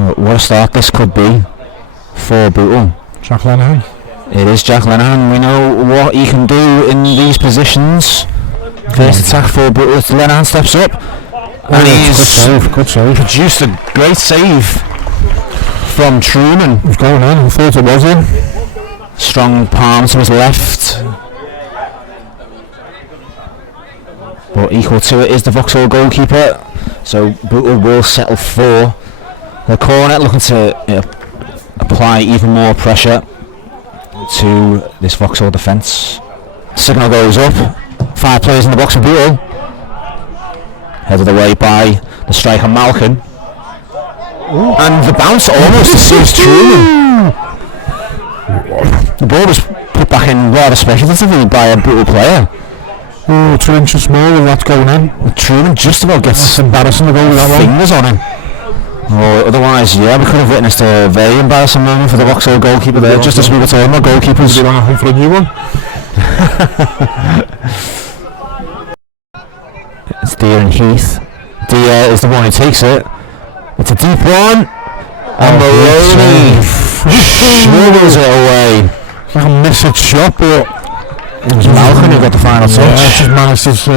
What a start this could be for Bootle. Jack Lenihan. It is Jack Lenihan. We know what he can do in these positions. First attack for Bootle. Lenihan steps up. And he's good save. Produced a great save from Truman. What's going on? I thought it was in. Strong palm to his left. But equal to it is the Vauxhall goalkeeper. So Bootle will settle for the corner, looking to apply even more pressure to this Vauxhall defence. Signal goes up. 5 players in the box for Bootle. Headed away by the striker Malcolm. Ooh. And the bounce almost deceives Truman. The ball was put back in rather speculatively by a Bootle player. Oh, 2 inches small and that's going in. Truman just about gets embarrassing to go with that fingers on him. Oh, otherwise, yeah, we could have witnessed a very embarrassing moment for the Vauxhall goalkeeper there, just as we were talking about goalkeepers. We're on a hunt for a new one. It's Deer and Heath. Deer is the one who takes it. It's a deep one. And Maloney shovels it away. Like a missed shot, but it was Malcolm who got the final touch. Yeah, she's managed this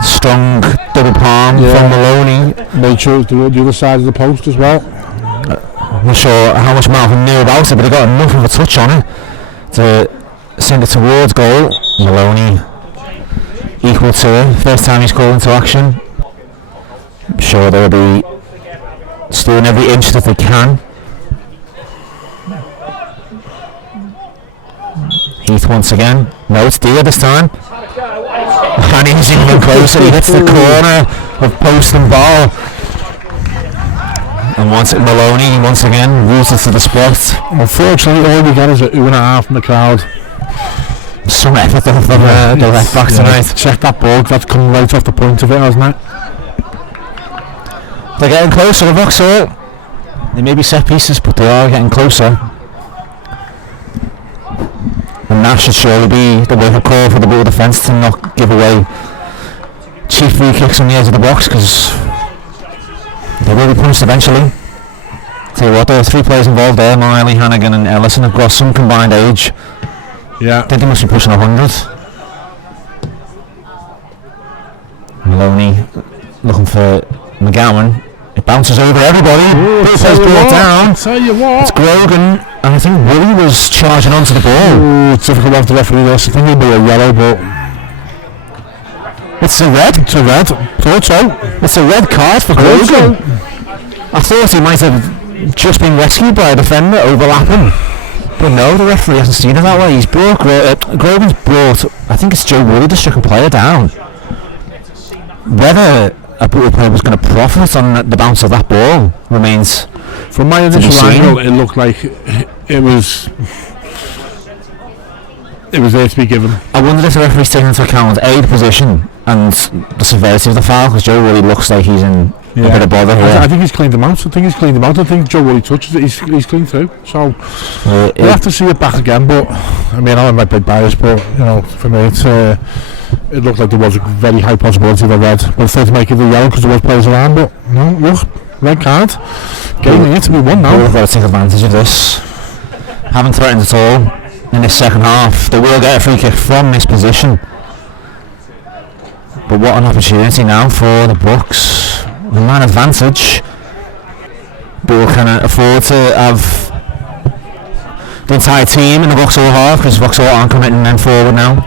strong double palm from Maloney. Made sure the other side of the post as well. I'm not sure how much Malcolm knew about it, but he got enough of a touch on it to send it towards goal. Maloney equal to it. First time he's called into action. I'm sure they'll be stealing every inch that they can. Heath once again. No, it's Deer this time. And he's even closer. He hits the corner of post and bar. And once it Maloney once again routes it to the spot. Unfortunately, all we get is a 2.5 from the crowd. Some effort from the left back tonight. Check that ball, that's coming right off the point of it, hasn't it? They're getting closer to Vauxhall. They may be set pieces, but they are getting closer. And that should surely be the wake-up call for the Bootle defence to not give away cheap free kicks on the edge of the box, because they will be punished eventually. Tell you what, there are 3 players involved there. Miley, Hannigan and Ellison have got some combined age. Yeah. I think they must be pushing 100. Maloney looking for McGowan. It bounces over everybody. Both players brought down. Tell you what. It's Grogan, and I think Willie was charging onto the ball. Ooh, it's difficult to have the referee this. I think it'll be a yellow, but it's a red. It's a red. Thought so. It's a red card for Grogan. I thought he might have just been rescued by a defender overlapping. But no, the referee hasn't seen it that way. He's brought Grogan's brought, I think it's Joe Woolley, the stricken player, down. Whether a Bootle player was going to profit on the bounce of that ball remains. From my initial angle, it looked like it was there to be given. I wondered if the referee's taking into account the position and the severity of the foul, because Joe Woolley looks like he's in a bit of bother here. I think he's cleaned him out. I think Joe Woolley touches it. He's cleaned through. So we'll have to see it back again. But I mean, I might be biased, but you know, for me, it looked like there was a very high possibility of a red. But I thought to make it a yellow because there was players around. But no, look, red card. Game needs to be won now. We've got to take advantage of this. Haven't threatened at all in this second half. They will get a free kick from this position. But what an opportunity now for the Bucks. The man advantage. Ball can afford to have the entire team in the Vauxhall half, because Vauxhall aren't committing them forward now.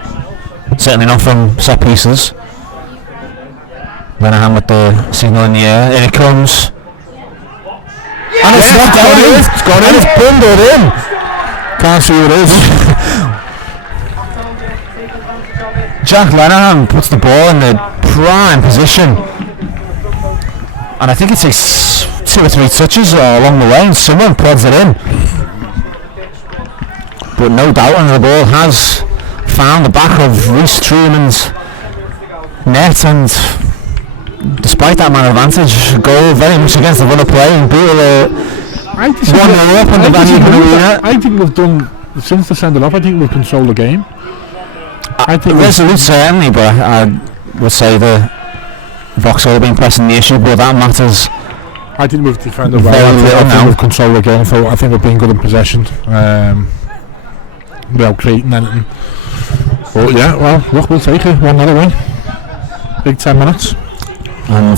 Certainly not from set pieces. Lenihan with the signal in the air. In it comes. And it's not gone in. It's gone in. It's bundled in. Can't see who it is. Jack Lenihan puts the ball in the prime position. And I think it takes 2 or 3 touches along the way and someone prods it in. But no doubt the ball has found the back of Rhys Truman's net, and despite that man advantage, goal very much against the run of play, and Bootle 1-0 up on the Arena. I think we've done, since the send it off, I think we've controlled the game. I think resolute certainly, but I would say the Vauxhall have been pressing the issue, but that matters I think we've defended well. Very little I think now. we've controlled the game. I think we've been good in possession. Without creating anything. But yeah, well, look, we'll take it. 1-0 win. Big 10 minutes. And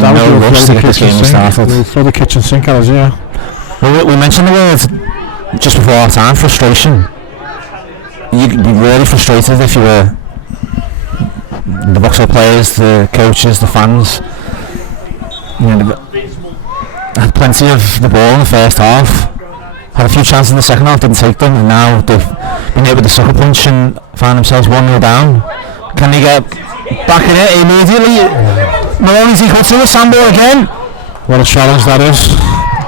no rush to get this game started. We'll throw the kitchen sink at us, yeah. Well, we mentioned the word just before our time, frustration. You'd be really frustrated if you were the Vauxhall players, the coaches, the fans. You know, they had plenty of the ball in the first half, had a few chances in the second half, didn't take them, and now they've been hit with the sucker punch and find themselves 1-0 down. Can they get back in it immediately? Maloney's equal to a Sambo again. What a challenge that is.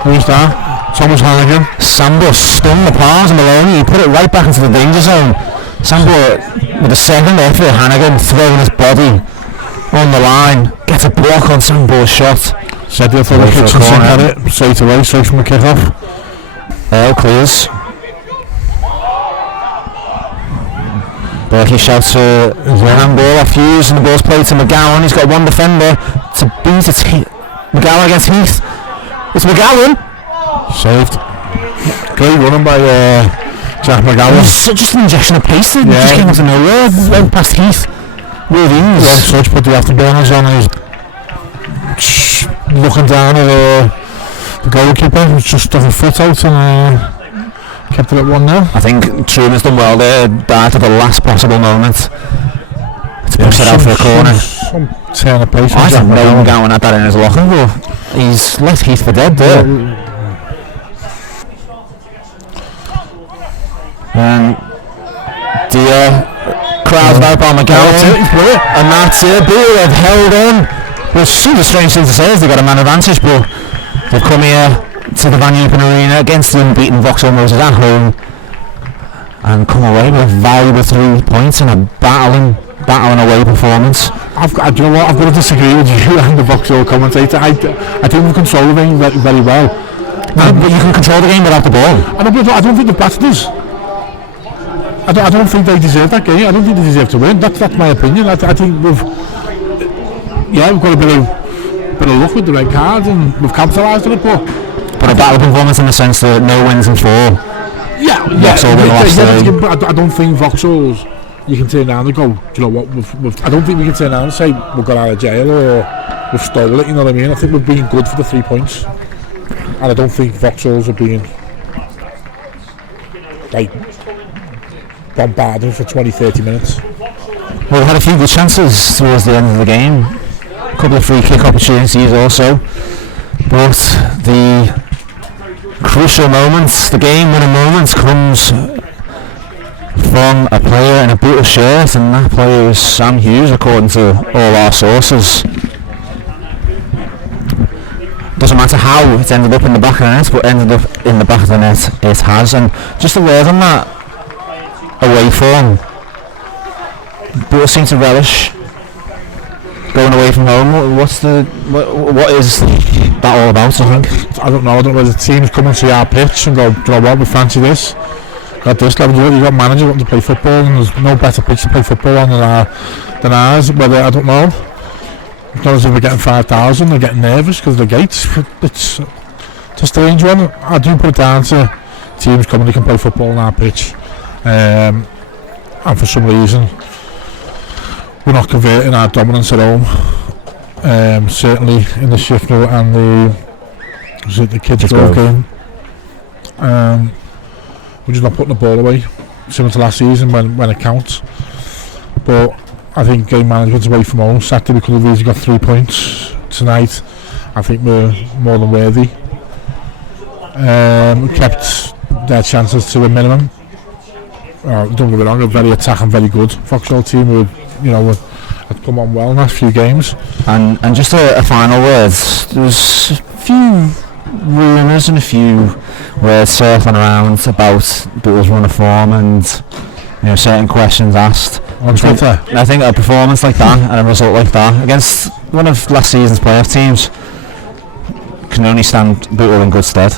Who's that? Thomas Hannigan. Sambo stung the palms of Maloney, he put it right back into the danger zone. Sambo with a second effort, Hannigan throwing his body on the line, gets a block on Sambo's shot. Said he'll throw the kitchen sink at it straight away, straight from the kick-off. Clears. Berkey shouts a handball off Hughes and the ball's played to McGowan. He's got one defender to beat it. McGowan against Heath. It's McGowan. Saved. Great running by Jack McGowan. Just an injection of pace. It just came out of nowhere. Went past Heath. With ease. One touch, put the afterburners on and he's looking down at the goalkeeper who's just stuck his foot out and kept it at 1-0. I think Truman's done well there, died at the last possible moment to push it out for a corner. Some turn of pace. I think no one going at that in his locker, but he's left Heath for dead there. And Dia crowds out by McGowan, and that's it. Bootle have held on. Well, super strange thing to say is they've got a man advantage, but they've come here to the Van Eupen Arena against the unbeaten Vauxhall Moses at home and come away with a valuable 3 points and a battling away performance. Do you know what? I've got to disagree with you and the Vauxhall commentator. I think we've controlled the game very, very well. But you can control the game without the ball. I don't think the battered us. I don't think they deserve that game. I don't think they deserve to win. That's my opinion. I think we've got a bit of luck with the red card and we've capitalised on it, but a battle performance in the sense that no wins in 4. But I don't think Vauxhall's you can turn around and go, do you know what, I don't think we can turn around and say we've got out of jail or we've stolen it, you know what I mean? I think we've been good for the 3 points and I don't think Vauxhall's have been like bombarding for 20-30 minutes. Well, we had a few good chances towards the end of the game, a couple of free kick opportunities also, but the crucial moments, the game winning moments comes from a player in a Bootle shirt, and that player is Sam Hughes according to all our sources. Doesn't matter how it's ended up in the back of the net, but ended up in the back of the net it has. And just a word on that away form, Bootle seem to relish going away from home. What is that all about, I think? I don't know whether the team's coming to our pitch and go, do you know what, we fancy this. At this level, you've got managers wanting to play football and there's no better pitch to play football on than ours. Whether, I don't know. It's not as if we're getting 5,000, they're getting nervous because of the gates. It's a strange one. I do put it down to teams coming who can play football on our pitch. And for some reason, we're not converting our dominance at home. Certainly in the Shifnal and the Kids Grove game. We're just not putting the ball away, similar to last season when it counts. But I think game management's away from home. Saturday we could have easily got 3 points. Tonight I think we're more than worthy. We kept their chances to a minimum. Don't get me wrong, a very attacking, very good Vauxhall team who had come on well in the last few games. And just a final word, there's a few rumours and a few words circling around about Bootle's run of form and certain questions asked. On Twitter? I think a performance like that and a result like that against one of last season's playoff teams can only stand Bootle in good stead.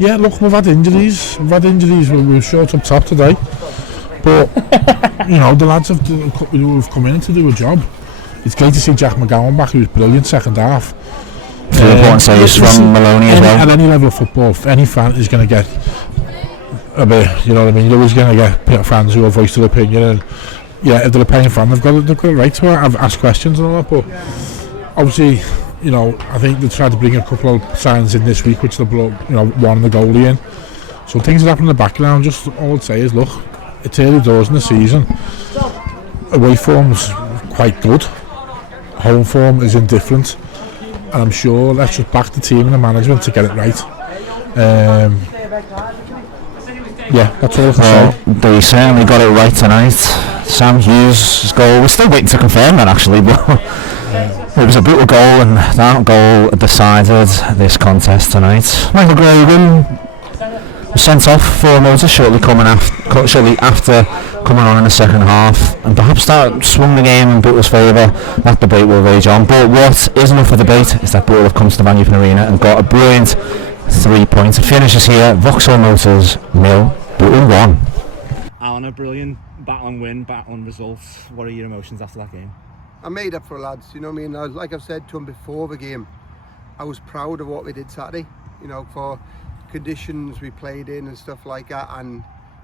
Yeah, look, we've had injuries. We were short up top today. But, the lads who've come in to do a job. It's great to see Jack McGowan back, he was brilliant second half. Two important saves from Maloney as well. At any level of football, if any fan is going to get a bit, you know what I mean, you're always going to get fans who have voiced their opinion, and yeah, if they're a paying fan, they've got a right to ask questions and all that, but obviously, you know, I think they tried to bring a couple of signs in this week, which they'll blow, you know, one the goalie in. So things are happening in the background. Just all I'd say is, look, it's early doors in the season. Away form's quite good. Home form is indifferent. And I'm sure let's just back the team and the management to get it right. Yeah, that's all I can say. They certainly got it right tonight. Sam Hughes' goal, we're still waiting to confirm that actually, but it was a brutal goal, and that goal decided this contest tonight. Michael Grogan was sent off for a motor shortly after coming on in the second half, and perhaps that swung the game in Bootle's favour. That debate will rage on, but what isn't up for debate is that Bootle have come to the Van Eupen Arena and got a brilliant 3-point finishes here. Vauxhall Motors 0, Bootle 1. Alan, a brilliant battling win, battling results. What are your emotions after that game? I made up for lads, you know what I mean? Like I've said to them before the game, I was proud of what we did Saturday, you know, for conditions we played in and stuff like that, and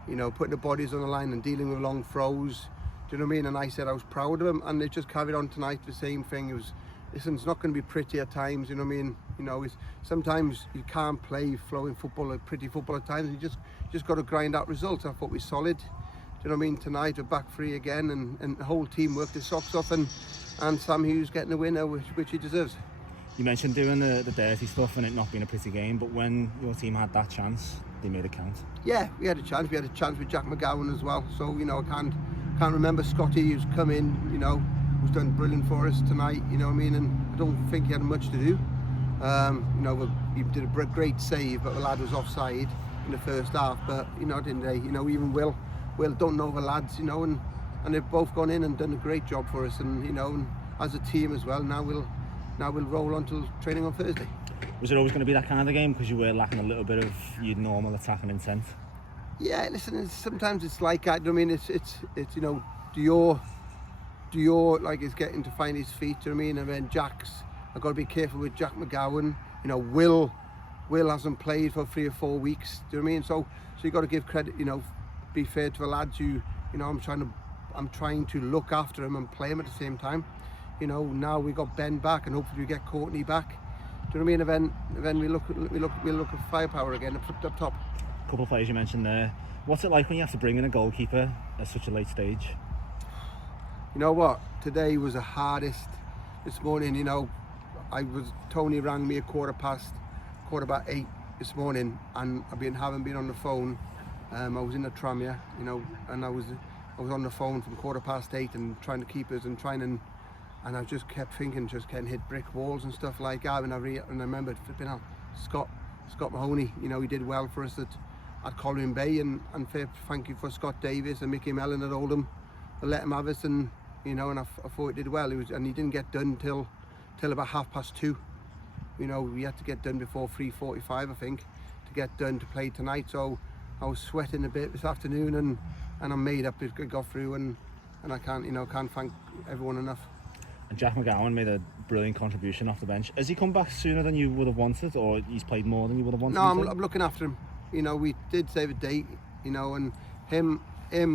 you know, putting the bodies on the line and dealing with long throws. Do you know what I mean? And I said I was proud of them, and they just carried on tonight the same thing. It was, listen, it's not going to be pretty at times, you know what I mean? You know, sometimes you can't play flowing football or pretty football at times. You just got to grind out results. I thought we're solid. Do you know what I mean? Tonight we're back free again, and the whole team worked their socks off, and Sam Hughes getting the winner, which he deserves. You mentioned doing the dirty stuff and it not being a pretty game, but when your team had that chance, they made it count. Yeah, we had a chance. We had a chance with Jack McGowan as well. So, you know, I can't remember Scotty, who's come in, you know, who's done brilliant for us tonight, you know what I mean? And I don't think he had much to do. You know, he did a great save, but the lad was offside in the first half. But, you know, didn't they? You know, even Will don't know the lads, you know, and they've both gone in and done a great job for us. And, you know, and as a team as well, now we'll roll on to training on Thursday. Was it always going to be that kind of game because you were lacking a little bit of your normal attacking intent? Yeah, listen, sometimes it's like that. I mean, it's you know, Dior like is getting to find his feet. Do you know what I mean? And then I've got to be careful with Jack McGowan. You know, Will hasn't played for 3 or 4 weeks. Do you know what I mean? So you got to give credit. You know, be fair to the lads who, you know, I'm trying to look after him and play him at the same time. You know, now we got Ben back, and hopefully we get Courtney back. Do you know what I mean? And then we'll look at firepower again up top. A couple of players you mentioned there. What's it like when you have to bring in a goalkeeper at such a late stage? You know what? Today was the hardest. This morning, you know, Tony rang me at quarter past 8 this morning, and having been on the phone. I was in the tram, yeah, you know, and I was on the phone from 8:15 and trying to keep us and I just kept thinking, just getting hit brick walls and stuff like that. And I remembered flipping out Scott Mahoney. You know, he did well for us at Colwyn Bay, and thank you for Scott Davis and Mickey Mellon at Oldham. I let him have us, and you know, and I thought he did well. And he didn't get done till about 2:30. You know, we had to get done before 3:45, I think, to get done to play tonight. So I was sweating a bit this afternoon, and I made up. It got through, and I can't thank everyone enough. And Jack McGowan made a brilliant contribution off the bench. Has he come back sooner than you would have wanted, or he's played more than you would have wanted? No, I'm looking after him. You know, we did save a date, you know, and him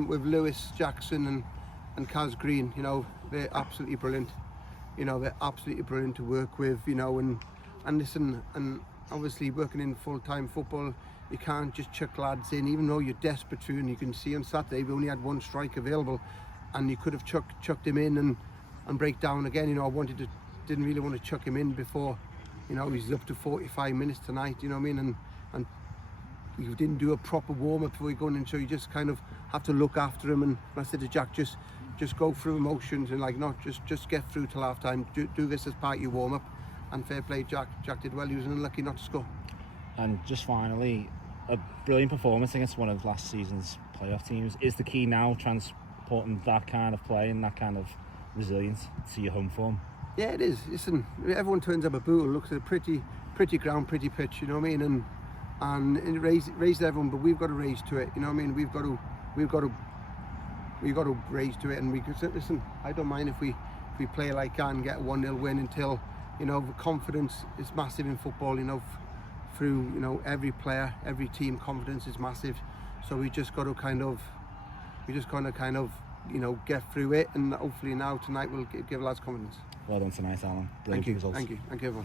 with Lewis Jackson and Kaz Green, you know, they're absolutely brilliant. You know, they're absolutely brilliant to work with, you know, and listen, and obviously working in full-time football, you can't just chuck lads in, even though you're desperate to, and you can see on Saturday we only had one strike available, and you could have chucked him in and break down again. You know, didn't really want to chuck him in before, you know, he's up to 45 minutes tonight, you know what I mean, and we didn't do a proper warm-up before we go in, so you just kind of have to look after him. And I said to Jack, just go through emotions and like not just get through till half time, do this as part of your warm-up. And fair play, Jack did well. He was unlucky not to score. And just finally, a brilliant performance against one of last season's playoff teams. Is the key now transporting that kind of play and that kind of resilience to your home form? Yeah, it is. Listen, everyone turns up at Bootle, looks at a pretty ground, pretty pitch, you know what I mean, and it raised everyone, but we've got to raise to it, you know what I mean. We've got to raise to it, and we could listen. I don't mind if we play like that and get a 1-0 win until you know, the confidence is massive in football. You know, through, you know, every player, every team, confidence is massive. So we just got to kind of, you know, get through it, and hopefully now tonight will give lads confidence. Well done tonight, Alan. Thank you, everyone.